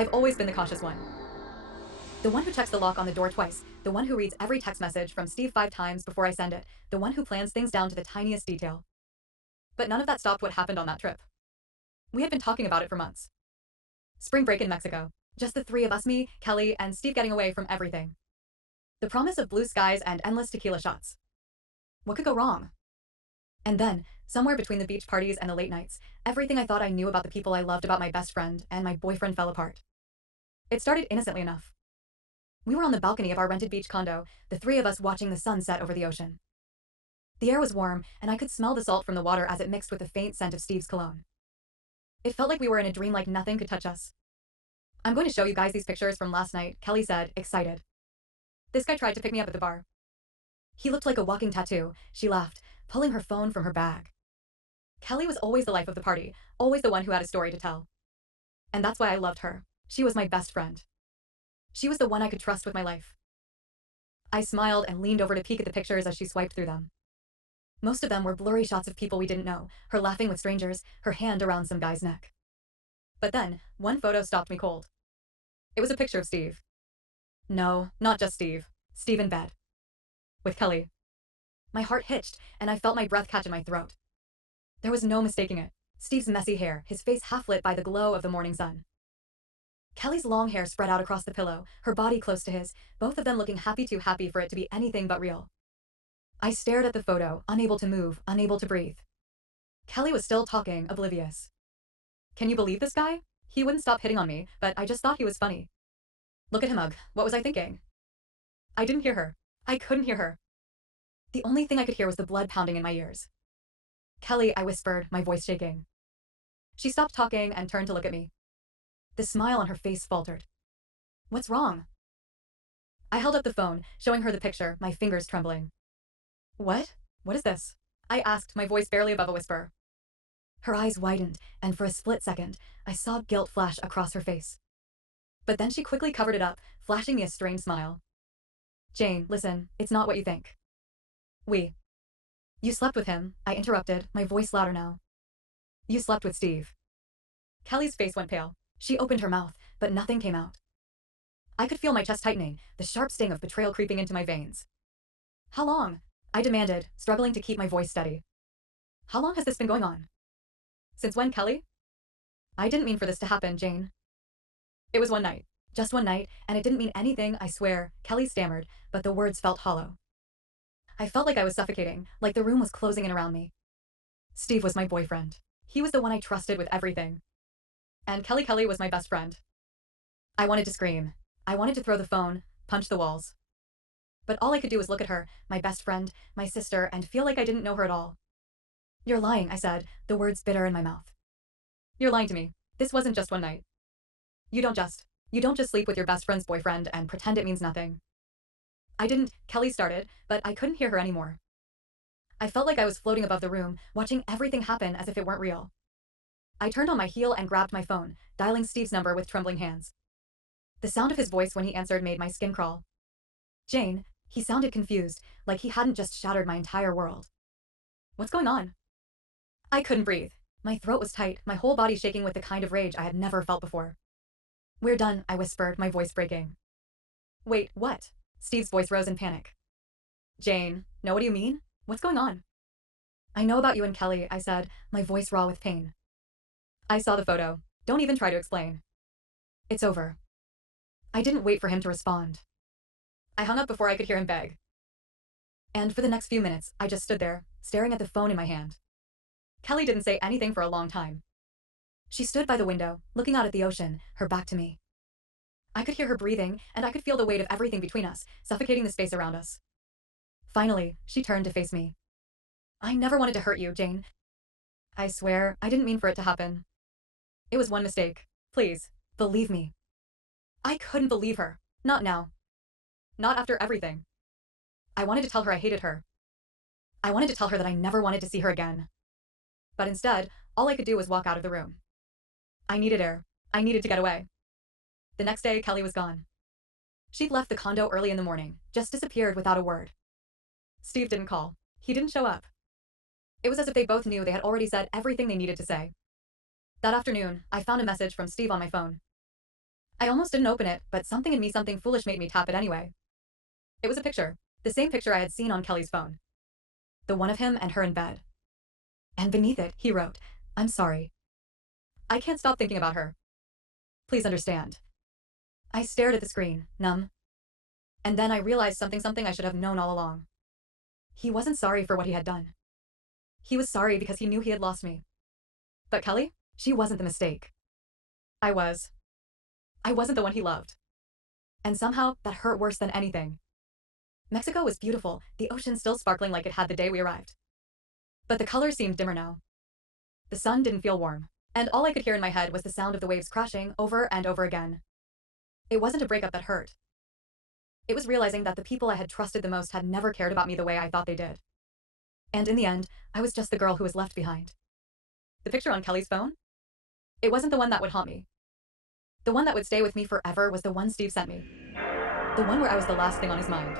I've always been the cautious one. The one who checks the lock on the door twice, the one who reads every text message from Steve 5 times before I send it, the one who plans things down to the tiniest detail. But none of that stopped what happened on that trip. We had been talking about it for months. Spring break in Mexico. Just the three of us, me, Kelly, and Steve getting away from everything. The promise of blue skies and endless tequila shots. What could go wrong? And then, somewhere between the beach parties and the late nights, everything I thought I knew about the people I loved about my best friend and my boyfriend fell apart. It started innocently enough. We were on the balcony of our rented beach condo, the three of us watching the sun set over the ocean. The air was warm, and I could smell the salt from the water as it mixed with the faint scent of Steve's cologne. It felt like we were in a dream like nothing could touch us. "I'm going to show you guys these pictures from last night," Kelly said, excited. "This guy tried to pick me up at the bar. He looked like a walking tattoo," she laughed, pulling her phone from her bag. Kelly was always the life of the party, always the one who had a story to tell. And that's why I loved her. She was my best friend. She was the one I could trust with my life. I smiled and leaned over to peek at the pictures as she swiped through them. Most of them were blurry shots of people we didn't know, her laughing with strangers, her hand around some guy's neck. But then, one photo stopped me cold. It was a picture of Steve. No, not just Steve. Steve in bed. With Kelly. My heart hitched, and I felt my breath catch in my throat. There was no mistaking it. Steve's messy hair, his face half lit by the glow of the morning sun. Kelly's long hair spread out across the pillow, her body close to his, both of them looking too happy for it to be anything but real. I stared at the photo, unable to move, unable to breathe. Kelly was still talking, oblivious. "Can you believe this guy? He wouldn't stop hitting on me, but I just thought he was funny. Look at him, Ugh. What was I thinking?" I didn't hear her. I couldn't hear her. The only thing I could hear was the blood pounding in my ears. "Kelly," I whispered, my voice shaking. She stopped talking and turned to look at me. The smile on her face faltered. "What's wrong?" I held up the phone, showing her the picture, my fingers trembling. "What? What is this?" I asked, my voice barely above a whisper. Her eyes widened, and for a split second, I saw guilt flash across her face. But then she quickly covered it up, flashing me a strained smile. "Jane, listen, it's not what you think. We. You slept with him," I interrupted, my voice louder now. "You slept with Steve." Kelly's face went pale. She opened her mouth, but nothing came out. I could feel my chest tightening, the sharp sting of betrayal creeping into my veins. "How long?" I demanded, struggling to keep my voice steady. "How long has this been going on?" "Since when, Kelly?" "I didn't mean for this to happen, Jane." "It was one night. Just one night, and it didn't mean anything, I swear," Kelly stammered, but the words felt hollow. I felt like I was suffocating, like the room was closing in around me. Steve was my boyfriend. He was the one I trusted with everything. And Kelly was my best friend. I wanted to scream. I wanted to throw the phone, punch the walls. But all I could do was look at her, my best friend, my sister, and feel like I didn't know her at all. "You're lying," I said, the words bitter in my mouth. "You're lying to me. This wasn't just one night. You don't just sleep with your best friend's boyfriend and pretend it means nothing." "I didn't," Kelly started, but I couldn't hear her anymore. I felt like I was floating above the room, watching everything happen as if it weren't real. I turned on my heel and grabbed my phone, dialing Steve's number with trembling hands. The sound of his voice when he answered made my skin crawl. "Jane," he sounded confused, like he hadn't just shattered my entire world. "What's going on?" I couldn't breathe. My throat was tight, my whole body shaking with the kind of rage I had never felt before. "We're done," I whispered, my voice breaking. "Wait, what?" Steve's voice rose in panic. "Jane, no, what do you mean? What's going on?" "I know about you and Kelly," I said, my voice raw with pain. "I saw the photo. Don't even try to explain. It's over." I didn't wait for him to respond. I hung up before I could hear him beg. And for the next few minutes, I just stood there, staring at the phone in my hand. Kelly didn't say anything for a long time. She stood by the window, looking out at the ocean, her back to me. I could hear her breathing, and I could feel the weight of everything between us, suffocating the space around us. Finally, she turned to face me. "I never wanted to hurt you, Jane. I swear, I didn't mean for it to happen. It was one mistake. Please, believe me." I couldn't believe her. Not now. Not after everything. I wanted to tell her I hated her. I wanted to tell her that I never wanted to see her again. But instead, all I could do was walk out of the room. I needed air. I needed to get away. The next day, Kelly was gone. She'd left the condo early in the morning, just disappeared without a word. Steve didn't call. He didn't show up. It was as if they both knew they had already said everything they needed to say. That afternoon, I found a message from Steve on my phone. I almost didn't open it, but something in me, something foolish made me tap it anyway. It was a picture. The same picture I had seen on Kelly's phone. The one of him and her in bed. And beneath it, he wrote, "I'm sorry. I can't stop thinking about her. Please understand." I stared at the screen, numb. And then I realized something I should have known all along. He wasn't sorry for what he had done. He was sorry because he knew he had lost me. But Kelly? She wasn't the mistake. I was. I wasn't the one he loved. And somehow, that hurt worse than anything. Mexico was beautiful, the ocean still sparkling like it had the day we arrived. But the colors seemed dimmer now. The sun didn't feel warm, and all I could hear in my head was the sound of the waves crashing over and over again. It wasn't a breakup that hurt. It was realizing that the people I had trusted the most had never cared about me the way I thought they did. And in the end, I was just the girl who was left behind. The picture on Kelly's phone? It wasn't the one that would haunt me. The one that would stay with me forever was the one Steve sent me. The one where I was the last thing on his mind.